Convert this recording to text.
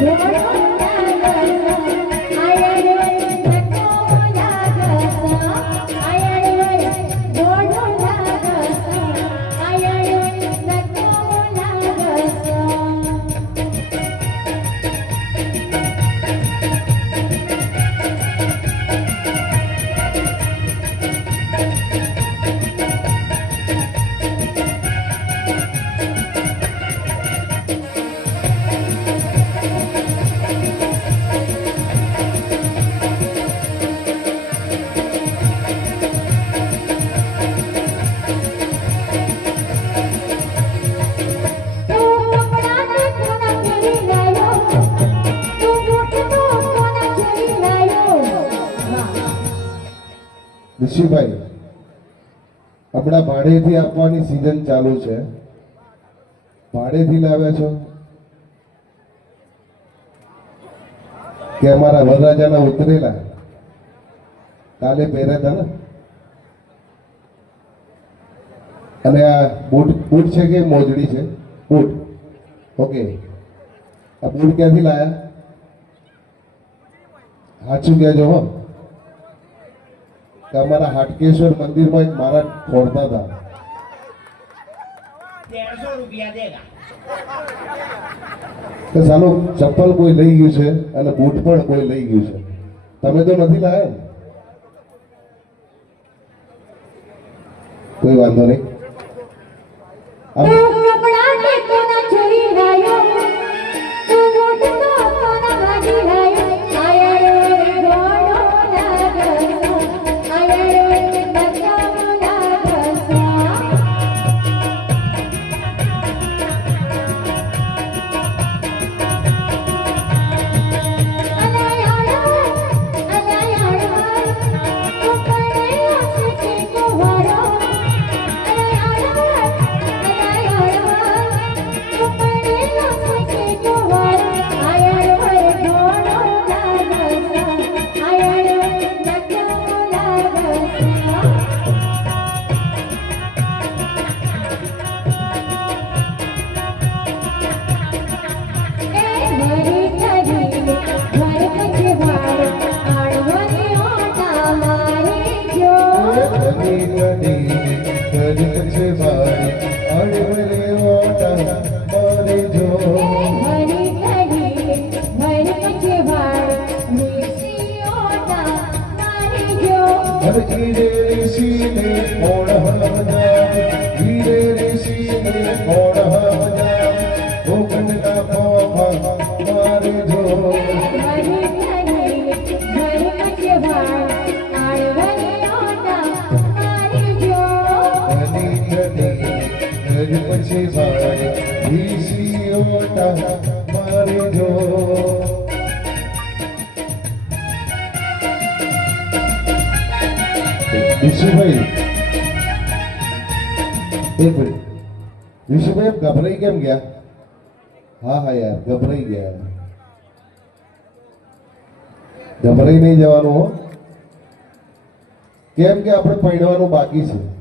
Yeah. ઋષિભાઈ, હમણાં ભાડેથી આપવાની season ચાલુ છે. ભાડેથી લાવ્યા છો? કે અમારા વરરાજાના ઉતરેલા? કાલે પહેર્યા હતા ને? અને આ બૂટ બૂટ છે કે મોજડી છે? બૂટ. ઓકે આ બૂટ ક્યાંથી લાયા? સાચું કહેજો હો. કે અમારા હાટકેશ્વર મંદિરમાં એક મારા ખોડતા હતા. કે સાલો ચપ્પલ કોઈ લઈ ગયું છે અને બૂટ પણ કોઈ લઈ ગયું છે. તમે તો નથી લાયા કોઈ વાંધો નહીં. रे सीने मोड़ हलवदा धीरे रे सीने मोड़ हलवदा વિશુભાઈ ગભરાઈ કેમ ગયા? હા હા, યાર, ગભરાઈ ગયા. ગભરાઈ નહીં જવાનું હો. કેમ કે આપણે પૈણવાનું બાકી છે.